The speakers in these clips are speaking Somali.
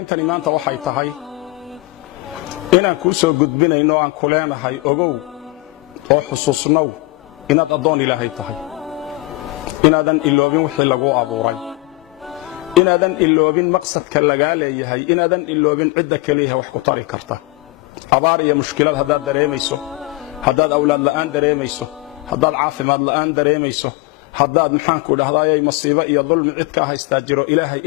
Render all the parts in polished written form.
intani maanta waxay tahay inaan ku soo gudbinayno aan ku leenahay ogow oo xusuusnow inaad adoon Ilaahay tahay inaadan iloobin wixii lagu abuuray inaadan iloobin maqsadka laga leeyahay inaadan iloobin cidda kaliya wax ku tari karta abaar iyo mushkilad hadaad dareemayso hadaad awlaad la'aan dareemayso hadaad caafimaad la'aan dareemayso hadaad maxaan ku dhahdaayay masiibo iyo dulmi cid ka haysta jiro Ilaahay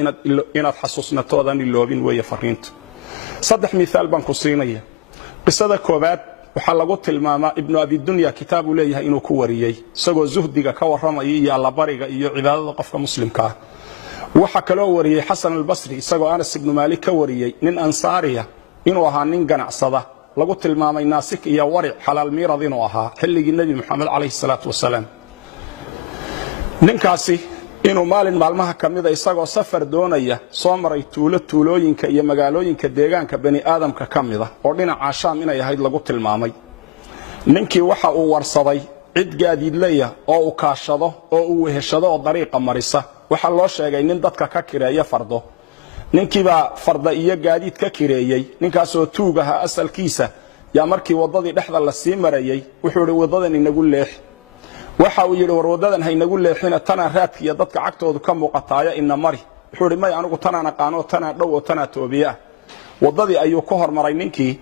inaad xasuusnatoodan iloobin weeye fariinta saddex misaal baan ku siinaya qisada koobaad waxa lagu tilmaamaa ibn abi dunya kitaabu leeyahay inuu ku wariyay isagoo zuhdiga ka waramay iyo alla bariga iyo cibaadada qofka muslimka ah waxa kale oo wariyay Hasan al-Basri isagoo Anas ibn Malik ka wariyay nin ansaariya inuu ahaa nin ganacsada lagu tilmaamay naasik iyo waric xalaal miirad inuu ahaa xilligii nabi Muhammad alayhi salaatu wasalaam ninkaasi inuu maalin maalmaha kamida isagoo safar doonaya soo maray tuulooyinka iyo magaalooyinka deegaanka bani aadamka kamida oo dhinaca Shaam inay ahayd lagu tilmaamay ninkii waxa uu warsaday cid gaadiidlaya oo uu kaashado oo uu weheshado oo dariiqa marisa waxa loo sheegay nin dadka ka kireeya fardo ninkiiba farda iyo gaadiid ka kireeyay ninkaas oo tuugaha asalkiisa yaa markii wadadii dhexda la sii marayay wuxuu wadadan inagu leex waxa uu yiri war wadadan haynagu leexina tana raadkiya dadka cagtoodu ka muuqataaya inna mari wuxuu may anigu tana qaano tana dhow oo tana toobiya wadadii ayuu ku hormaray ninkii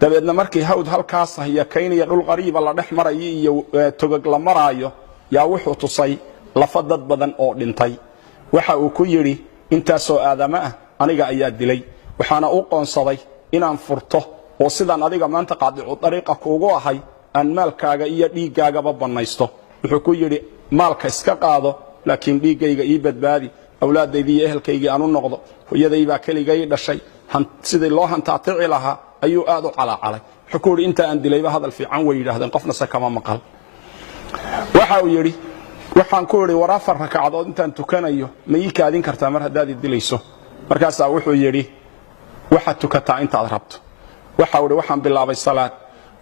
dabeedna markii hawd halkaas ah kayniya dhul qariiba la dhex maray iyo togag la maraayo yaa wuxuu tusay lafadad badan oo dhintay waxa uu ku yiri intaasoo aadama ah aniga ayaa dilay waxaana u qoonsaday inaan furto oo sidaan adiga maanta qaadicu dariiqa kuugu ahay aan maalkaaga iyo dhiigaaga banaysto wuxuu ku yiri maalka iska qaado laakiin dhiigayga ii badbaadi awlaadayda iyo ehelkayga aanu noqdo hooyadayba kaligay dhashay sidii loo hantaatici lahaa ayuu aad u calacalay wuxuu ku yiri inta aan dilayba hadal fiican way yiraahdeen qofna sakama maqal waxa uu yiri waxaan ku yiri war afar rakacadood intaan tukanayo ma ii kaadin kartaa mar hadaad dilayso markaas wuxuu yiri waxa tukataa inta aad rabto waxa uu yiri waxaan bilaabay salaad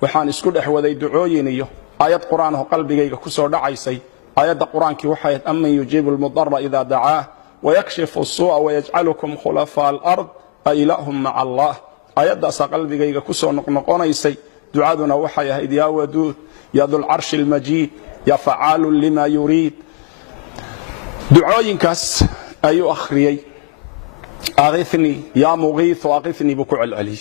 waxaan isku dhaxwaday ducooyin iyo ayad quraan oo qalbigayga ku soo dhacaysay ayada quraanki waxay amman yujibul mudarra idha da'aa wa yakshifu as-su'a wa yaj'alukum khulafa al-ard ilahum ma'a Allah ayada qalbigayga ku soo noqnoqonaysay ducaduna waxay ahayd ya wadud ya dhul arsh al-majid ya fa'alu lima yurid ducooyinkaas ayu akhriyay aghithni ya mughith wa aghithni bi ku'al ali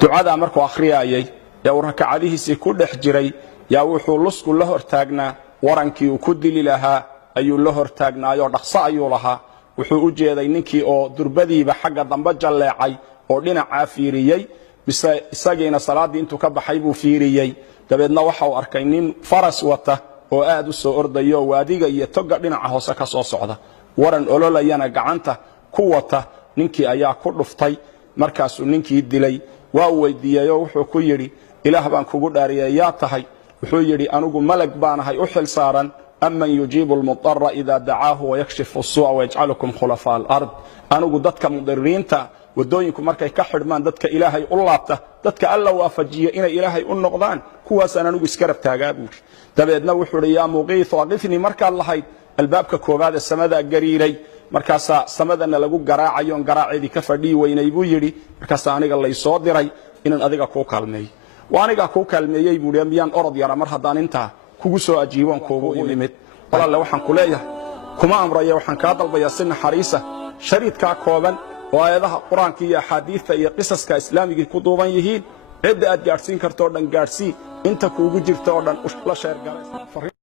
ducada markuu akhriyay ya rakacadihiisa ku dhex jiray yaa wuxuu lusku la hortaagnaa warankii uu ku dili lahaa ayuu la hortaagnaayo dhaqso ayuu lahaa wuxuu u jeeday ninkii oo durbadiiba xagga dambe jaleecay oo dhinaca fiiriyay isageena salaadii intuu ka baxay buu fiiriyay dabeedna waxa uu arkay nin faras wata oo aad u soo ordayo waadiga iyo toga dhinaca hoose ka soo socda waran ololayana gacanta ku wata ninkii ayaa ku dhuftay markaas uu ninkii dilay waa weydiiyay oo wuxuu ku yiri ilaah baan kugu dhaariyay yaa tahay wuxuu yiri anigu malag baanahay u xil saaran amman yujibul mudarra idha da'aahu wa yakshifu as-su'a wa yaj'alukum khulafa al-ard anigu dadka mudariinta wadooyinku markay ka xidhmaan dadka ilaahay u laabta dadka alla waafajiyo inay ilaahay u noqdaan kuwaas anigu iska rabtaagaa buu dabeedna wuxuu yiri yaa muqiith waqifni marka lahayd albaabka koobaad ee samada gariiray markaas samadana lagu garaacayo garaaceedii ka fadhii weynay buu yiri markaas aniga la soo diray inaan adiga ku kaalmeeyo waaniga ku kaalmeeyay buu miyaan orod yara mar hadaan inta kugu soo ajiiban kuugu imid walaal waxaan ku leeyahay kuma amraya waxaan ka dalbayaa sin xariisa shariidka kooban oo aayadaha quraanka iyo xadiiska iyo qisaska islaamiga ku duuban yihiin cid aad gaarsiin karto dhan gaarsii inta kuugu jirto dhan la sheer garay